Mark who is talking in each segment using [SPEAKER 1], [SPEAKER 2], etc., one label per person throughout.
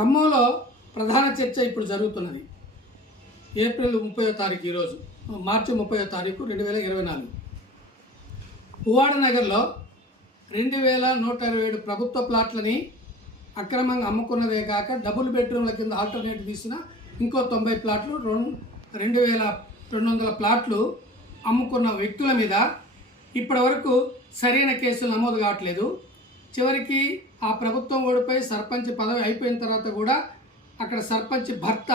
[SPEAKER 1] ఖమ్మంలో ప్రధాన చర్చ ఇప్పుడు జరుగుతున్నది. ఏప్రిల్ ముప్పయో తారీఖు ఈరోజు మార్చి ముప్పయో తారీఖు రెండు వేల ఇరవై నాలుగు. పువ్వాడ నగర్లో రెండు వేల నూట ఇరవై ఏడు ప్రభుత్వ ప్లాట్లని అక్రమంగా అమ్ముకున్నదే కాక డబుల్ బెడ్రూమ్ల కింద ఆల్టర్నేట్ తీసిన ఇంకో తొంభై ప్లాట్లు రెండు రెండు వేల రెండు వందల ప్లాట్లు అమ్ముకున్న వ్యక్తుల మీద ఇప్పటివరకు సరైన కేసులు నమోదు కావట్లేదు. చివరికి ఆ ప్రభుత్వం ఓడిపోయి సర్పంచ్ పదవి అయిపోయిన తర్వాత కూడా అక్కడ సర్పంచ్ భర్త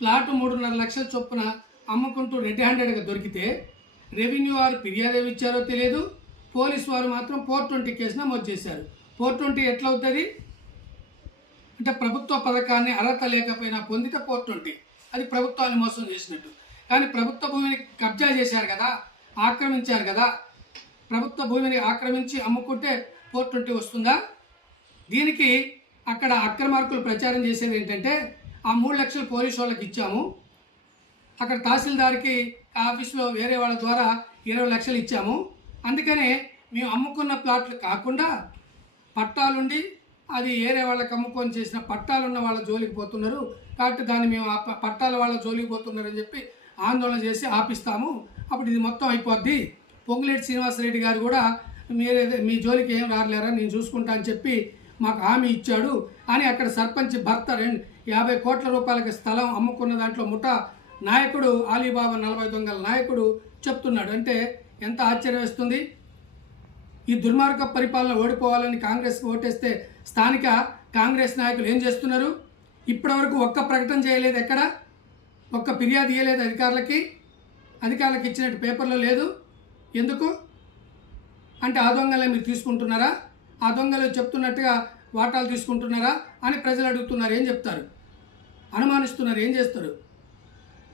[SPEAKER 1] ప్లాట్ మూడున్నర లక్షల చొప్పున అమ్ముకుంటూ రెడ్ హ్యాండెడ్గా దొరికితే రెవెన్యూ వారు ఫిర్యాదు ఇచ్చారో తెలియదు. పోలీస్ వారు మాత్రం ఫోర్ ట్వంటీ కేసు నమోదు చేశారు. ఫోర్ ట్వంటీ ఎట్లవుతుంది? అంటే ప్రభుత్వ పథకాన్ని అర్హత లేకపోయినా పొందితే ఫోర్ ట్వంటీ. అది ప్రభుత్వాన్ని మోసం చేసినట్టు. కానీ ప్రభుత్వ భూమిని కబ్జా చేశారు కదా ఆక్రమించారు కదా ప్రభుత్వ భూమిని ఆక్రమించి అమ్ముకుంటే ఫోర్ ట్వంటీ వస్తుందా? దీనికి అక్కడ అక్రమార్కులు ప్రచారం చేసేది ఏంటంటే ఆ మూడు లక్షలు పోలీసు వాళ్ళకి ఇచ్చాము. అక్కడ తహసీల్దార్కి ఆ ఆఫీస్లో వేరే వాళ్ళ ద్వారా ఇరవై లక్షలు ఇచ్చాము. అందుకనే మేము అమ్ముకున్న ప్లాట్లు కాకుండా పట్టాలుండి అది ఏరే వాళ్ళకి అమ్ముకొని చేసిన పట్టాలున్న వాళ్ళ జోలికి పోతున్నారు. కాబట్టి దాన్ని మేము ఆ ప- పట్టాల వాళ్ళ జోలికి పోతున్నారని చెప్పి ఆందోళన చేసి ఆపిస్తాము. అప్పుడు ఇది మొత్తం అయిపోద్ది. పొంగులేటి శ్రీనివాసరెడ్డి గారు కూడా మీరే మీ జోలికి ఏం రాలేరా? నేను చూసుకుంటా అని చెప్పి మాకు హామీ ఇచ్చాడు. అని అక్కడ సర్పంచ్ భర్త రెండు యాభై కోట్ల రూపాయలకి స్థలం అమ్ముకున్న దాంట్లో ముఠా నాయకుడు అలీబాబా నలభై దొంగల నాయకుడు చెప్తున్నాడు. అంటే ఎంత ఆశ్చర్యం వేస్తుంది? ఈ దుర్మార్గ పరిపాలన ఓడిపోవాలని కాంగ్రెస్ ఓటేస్తే స్థానిక కాంగ్రెస్ నాయకులు ఏం చేస్తున్నారు? ఇప్పటివరకు ఒక్క ప్రకటన చేయలేదు ఎక్కడ? ఒక్క ఫిర్యాదు ఇవ్వలేదు అధికారులకి? అధికారులకు ఇచ్చినట్టు పేపర్లో లేదు? ఎందుకు? అంటే ఆ దొంగలే మీరు తీసుకుంటున్నారా? ఆ దొంగలు చెప్తున్నట్టుగా వాటాలు తీసుకుంటున్నారా? అని ప్రజలు అడుగుతున్నారు ఏం చెప్తారు? అనుమానిస్తున్నారు ఏం చేస్తారు?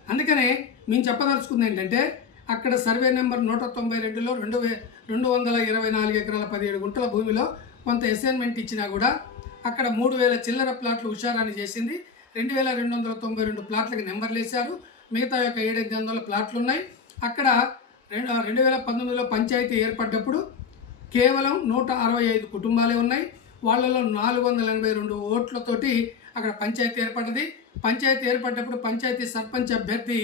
[SPEAKER 1] అందుకనే మేము చెప్పదలుచుకుంది ఏంటంటే అక్కడ సర్వే నెంబర్ నూట తొంభై రెండులో రెండు వే రెండు వందల ఇరవై నాలుగు ఎకరాల పదిహేడు గుంటల భూమిలో కొంత అసైన్మెంట్ ఇచ్చినా కూడా అక్కడ మూడు వేల చిల్లర ప్లాట్లు హుషారాన్ని చేసింది. రెండు వేల రెండు వందల తొంభై రెండు ప్లాట్లకి నెంబర్లు వేశారు. మిగతా యొక్క ఏడెనిమిది వందల ప్లాట్లు ఉన్నాయి. అక్కడ రెండు వేల పంతొమ్మిదిలో పంచాయతీ ఏర్పడ్డప్పుడు కేవలం నూట అరవై ఐదు కుటుంబాలే ఉన్నాయి. వాళ్ళలో నాలుగు వందల ఎనభై రెండు ఓట్లతోటి అక్కడ పంచాయతీ ఏర్పడ్డది. పంచాయతీ ఏర్పడ్డప్పుడు పంచాయతీ సర్పంచ్ అభ్యర్థి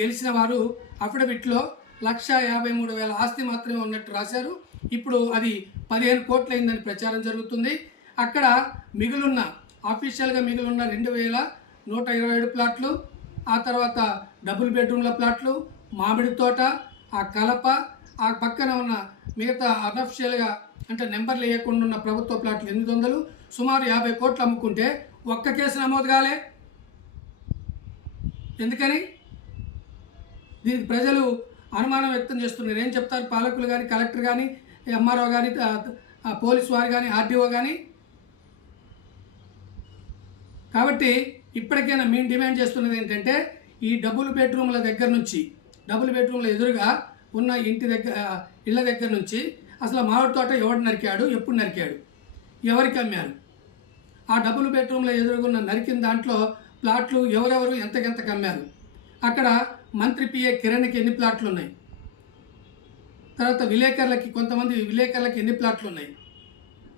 [SPEAKER 1] గెలిచిన వారు అఫిడవిట్లో లక్ష యాభై మూడు వేల ఆస్తి మాత్రమే ఉన్నట్టు రాశారు. ఇప్పుడు అది పదిహేను కోట్లయిందని ప్రచారం జరుగుతుంది. అక్కడ మిగులున్న ఆఫీషియల్గా మిగులున్న రెండు వేల నూట ఇరవై ఏడు ప్లాట్లు ఆ తర్వాత డబుల్ బెడ్రూమ్ల ప్లాట్లు మామిడి తోట ఆ కలప ఆ పక్కన ఉన్న మిగతా అనఫిషియల్గా అంటే నెంబర్లు వేయకుండా ఉన్న ప్రభుత్వ ప్లాట్లు ఎనిమిది వందలు సుమారు యాభై కోట్లు అమ్ముకుంటే ఒక్క కేసు నమోదు కాలే. ఎందుకని? దీనికి ప్రజలు అనుమానం వ్యక్తం చేస్తున్నారు. ఏం చెప్తారు పాలకులు కానీ కలెక్టర్ కానీ ఎంఆర్ఓ కానీ పోలీసు వారు కానీ ఆర్డీఓ కానీ కాబట్టి ఇప్పటికైనా మేము డిమాండ్ చేస్తున్నది ఏంటంటే ఈ డబుల్ బెడ్రూమ్ల దగ్గర నుంచి డబుల్ బెడ్రూమ్ల ఎదురుగా ఉన్న ఇంటి దగ్గర ఇళ్ళ దగ్గర నుంచి అసలు మామిడి తోట ఎవడు నరికాడు ఎప్పుడు నరికాడు? ఎవరికి అమ్మారు ఆ డబుల్ బెడ్రూమ్ల ఎదురుగున్న నరికిన దాంట్లో ప్లాట్లు ఎవరెవరు ఎంతకెంత అమ్మారు అక్కడ మంత్రి పిఏ కిరణ్కి ఎన్ని ప్లాట్లు ఉన్నాయి తర్వాత విలేకరులకి కొంతమంది విలేకరులకి ఎన్ని ప్లాట్లు ఉన్నాయి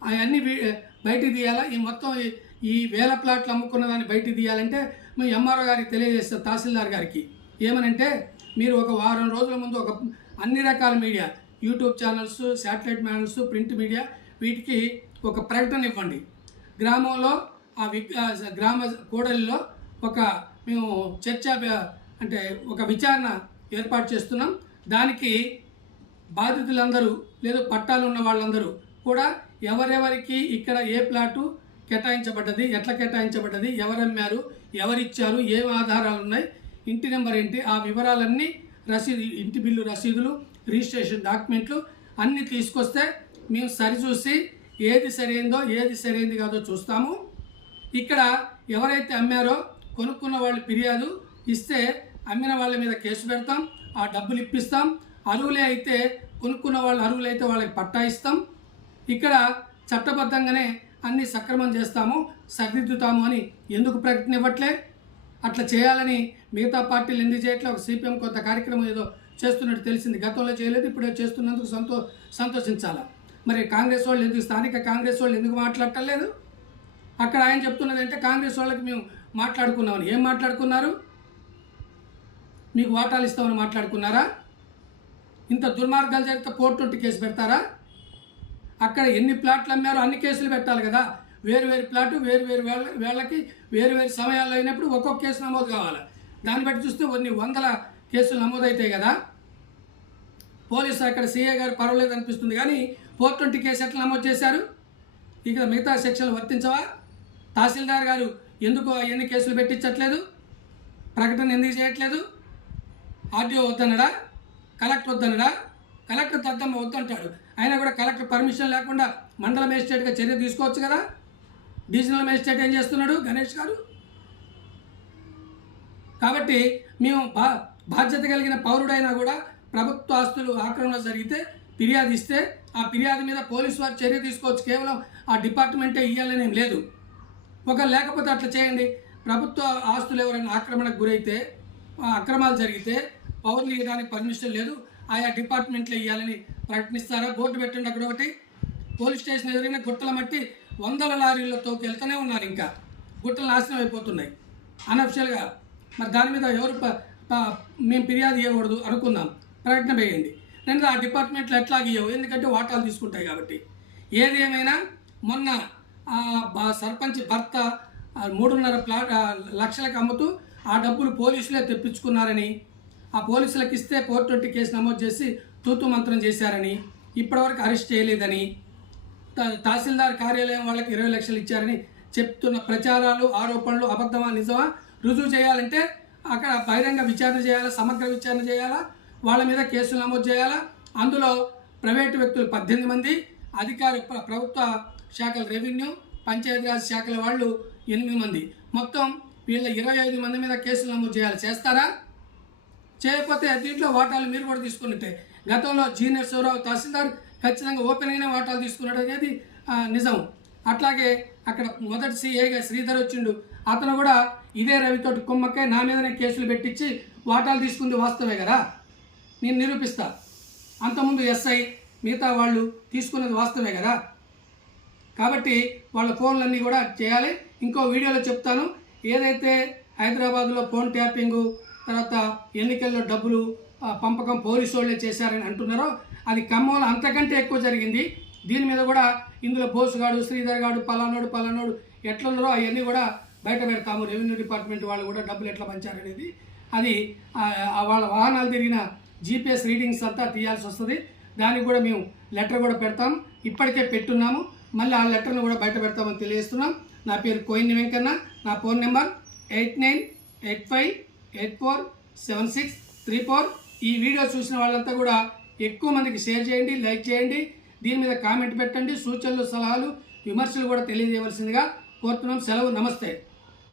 [SPEAKER 1] అవన్నీ బయట బయటికి తీయాలా? ఈ మొత్తం ఈ- ఈ వేల ప్లాట్లు అమ్ముకున్న దాన్ని బయటికి తీయాలంటే మేము ఎంఆర్ఓ గారికి తెలియజేస్తాం తహసీల్దార్ గారికి. ఏమనంటే మీరు ఒక వారం రోజుల ముందు ఒక అన్ని రకాల media YouTube channels satellite channels print media వీటికి ఒక ప్రకటన ఇవ్వండి. గ్రామంలో ఆ వి గ్రామ కూడలిలో ఒక మేము చర్చ అంటే ఒక విచారణ ఏర్పాటు చేస్తున్నాం. దానికి బాధితులందరూ లేదా పట్టాలు ఉన్న వాళ్ళందరూ కూడా ఎవరెవరికి ఇక్కడ ఏ ప్లాటు కేటాయించబడ్డది ఎట్లా కేటాయించబడ్డది ఎవరమ్మారు ఎవరిచ్చారు ఏం ఆధారాలు ఉన్నాయి ఇంటి నెంబర్ ఏంటి? ఆ వివరాలన్నీ రసీదు ఇంటి బిల్లు రసీదులు రిజిస్ట్రేషన్ డాక్యుమెంట్లు అన్నీ తీసుకొస్తే మేము సరిచూసి ఏది సరైందో ఏది సరైంది కాదో చూస్తాము. ఇక్కడ ఎవరైతే అమ్మారో కొనుక్కున్న వాళ్ళు ఫిర్యాదు ఇస్తే అమ్మిన వాళ్ళ మీద కేసు పెడతాం ఆ డబ్బులు ఇప్పిస్తాం. అరువులే అయితే కొనుక్కున్న వాళ్ళు అరువులైతే వాళ్ళకి పట్టా ఇస్తాం. ఇక్కడ చట్టబద్ధంగానే అన్ని సక్రమం చేస్తాము సరిదిద్దుతాము అని ఎందుకు ప్రకటన ఇవ్వట్లే? అట్లా చేయాలని మిగతా పార్టీలు ఎందుకు చేయట్లే ఒక సిపిఎం కొంత కార్యక్రమం ఏదో చేస్తున్నట్టు తెలిసింది. గతంలో చేయలేదు ఇప్పుడే చేస్తున్నందుకు సంతో సంతోషించాలా? మరి కాంగ్రెస్ వాళ్ళు ఎందుకు స్థానిక కాంగ్రెస్ వాళ్ళు ఎందుకు మాట్లాడటం లేదు? అక్కడ ఆయన చెప్తున్నది అంటే కాంగ్రెస్ వాళ్ళకి మేము మాట్లాడుకున్నామని. ఏం మాట్లాడుకున్నారు? మీకు వాటాలు ఇస్తామని మాట్లాడుకున్నారా? ఇంత దుర్మార్గాలు జరిగితే కోర్టు కేసు పెడతారా? అక్కడ ఎన్ని ప్లాట్లు అమ్మారో అన్ని కేసులు పెట్టాలి కదా. వేరు వేరు ప్లాటు వేరు వేరు వేళ వేళ్ళకి వేరు వేరు సమయాల్లో అయినప్పుడు ఒక్కొక్క కేసు నమోదు కావాలి. దాన్ని బట్టి చూస్తే కొన్ని వందల కేసులు నమోదవుతాయి కదా. పోలీసు అక్కడ సీఏ గారు పర్వాలేదు అనిపిస్తుంది కానీ ఫోర్ ట్వంటీ కేసు ఎట్లా నమోదు చేశారు? ఇక మిగతా సెక్షన్లు వర్తించవా? తహసీల్దార్ గారు ఎందుకు ఎన్ని కేసులు పెట్టించట్లేదు? ప్రకటన ఎందుకు చేయట్లేదు? ఆర్డీఓ వద్దనడా కలెక్టర్ వద్దనడా కలెక్టర్ తద్దమ్మ వద్దంటాడు. అయినా కూడా కలెక్టర్ పర్మిషన్ లేకుండా మండల మేజిస్ట్రేట్గా చర్య తీసుకోవచ్చు కదా? డివిజనల్ మేజిస్ట్రేట్ ఏం చేస్తున్నాడు? గణేష్ గారు? కాబట్టి మేము బా బాధ్యత కలిగిన పౌరుడైనా కూడా ప్రభుత్వ ఆస్తులు ఆక్రమణ జరిగితే ఫిర్యాదు ఇస్తే ఆ ఫిర్యాదు మీద పోలీసు వారు చర్య తీసుకోవచ్చు. కేవలం ఆ డిపార్ట్మెంటే ఇవ్వాలనేం లేదు. ఒక లేకపోతే అట్లా చేయండి. ప్రభుత్వ ఆస్తులు ఎవరైనా ఆక్రమణకు గురైతే ఆ అక్రమాలు జరిగితే పౌరులు ఇవ్వడానికి పర్మిషన్ లేదు. ఆయా డిపార్ట్మెంట్లో ఇవ్వాలని ప్రకటిస్తారా బోర్డు పెట్టండి అక్కడ ఒకటి? పోలీస్ స్టేషన్ ఎదురైన గుట్టల మట్టి వందల లారీలతో వెళ్తూనే ఉన్నారు ఇంకా. గుట్టలు నాశనం అయిపోతున్నాయి. అనఫిషియల్గా మరి దాని మీద ఎవరు మేము ఫిర్యాదు ఇవ్వకూడదు అనుకుందాం. ప్రకటన వేయండి రెండు ఆ డిపార్ట్మెంట్లు ఎట్లా ఇవ్వవు ఎందుకంటే వాటాలు తీసుకుంటాయి కాబట్టి. ఏది ఏమైనా మొన్న ఆ సర్పంచ్ భర్త మూడున్నర ప్లాట్ లక్షలకు అమ్ముతూ ఆ డబ్బులు పోలీసులే తెప్పించుకున్నారని ఆ పోలీసులకు ఇస్తే ఫోర్ ట్వంటీ కేసు నమోదు చేసి తూతు మంత్రం చేశారని ఇప్పటివరకు అరెస్ట్ చేయలేదని తహసీల్దార్ కార్యాలయం వాళ్ళకి ఇరవై లక్షలు ఇచ్చారని చెప్తున్న ప్రచారాలు ఆరోపణలు అబద్ధమా నిజమా? రుజువు చేయాలంటే అక్కడ బహిరంగ విచారణ చేయాలా సమగ్ర విచారణ చేయాలా? వాళ్ళ మీద కేసులు నమోదు చేయాలా? అందులో ప్రైవేటు వ్యక్తులు పద్దెనిమిది మంది అధికార ప్రభుత్వ శాఖల రెవెన్యూ పంచాయతీరాజ్ శాఖల వాళ్ళు ఎనిమిది మంది. మొత్తం వీళ్ళ ఇరవై ఐదు మంది మీద కేసులు నమోదు చేయాలి. చేస్తారా? చేయకపోతే దీంట్లో వాటాలు మీరు కూడా తీసుకున్నట్టే. గతంలో జీ నరసింహరావు తహసీల్దార్ ఖచ్చితంగా ఓపెన్గానే వాటాలు తీసుకున్నాడు అనేది నిజం. అట్లాగే అక్కడ మొదటి సీఏగా శ్రీధర్ వచ్చిండు. అతను కూడా ఇదే రవితోటి కుమ్మక్కే నా మీదనే కేసులు పెట్టించి వాటాలు తీసుకుంది వాస్తవే కదా? నేను నిరూపిస్తా. అంతకుముందు ఎస్ఐ మిగతా వాళ్ళు తీసుకున్నది వాస్తవే కదా? కాబట్టి వాళ్ళ ఫోన్లన్నీ కూడా చేయాలి. ఇంకో వీడియోలో చెప్తాను. ఏదైతే హైదరాబాద్లో ఫోన్ ట్యాపింగు తర్వాత ఎన్నికల్లో డబ్బులు పంపకం పోలీసు వాళ్ళే చేశారని అంటున్నారో అది ఖమ్మంలో అంతకంటే ఎక్కువ జరిగింది. దీని మీద కూడా ఇందులో బోసుగాడు శ్రీధర్ గాడు పలానాడు పలానాడు ఎట్లున్నారో అవన్నీ కూడా బయట పెడతాము. రెవెన్యూ డిపార్ట్మెంట్ వాళ్ళు కూడా డబ్బులు ఎట్లా పంచారనేది. అది వాళ్ళ వాహనాలు తిరిగిన జీపీఎస్ రీడింగ్స్ అంతా తీయాల్సి వస్తుంది. దానికి కూడా మేము లెటర్ కూడా పెడతాం. ఇప్పటికే పెట్టున్నాము. మళ్ళీ ఆ లెటర్ను కూడా బయట పెడతామని తెలియజేస్తున్నాం. నా పేరు కోయిన్ వెంకన్న. నా phone number eight nine eight five eight four seven six three four. ఈ వీడియో చూసిన వాళ్ళంతా కూడా ఎక్కువ మందికి షేర్ చేయండి లైక్ చేయండి. దీని మీద కామెంట్ పెట్టండి సూచనలు సలహాలు విమర్శలు కూడా తెలియజేయవలసిందిగా కోరుతున్నాం. సెలవు నమస్తే.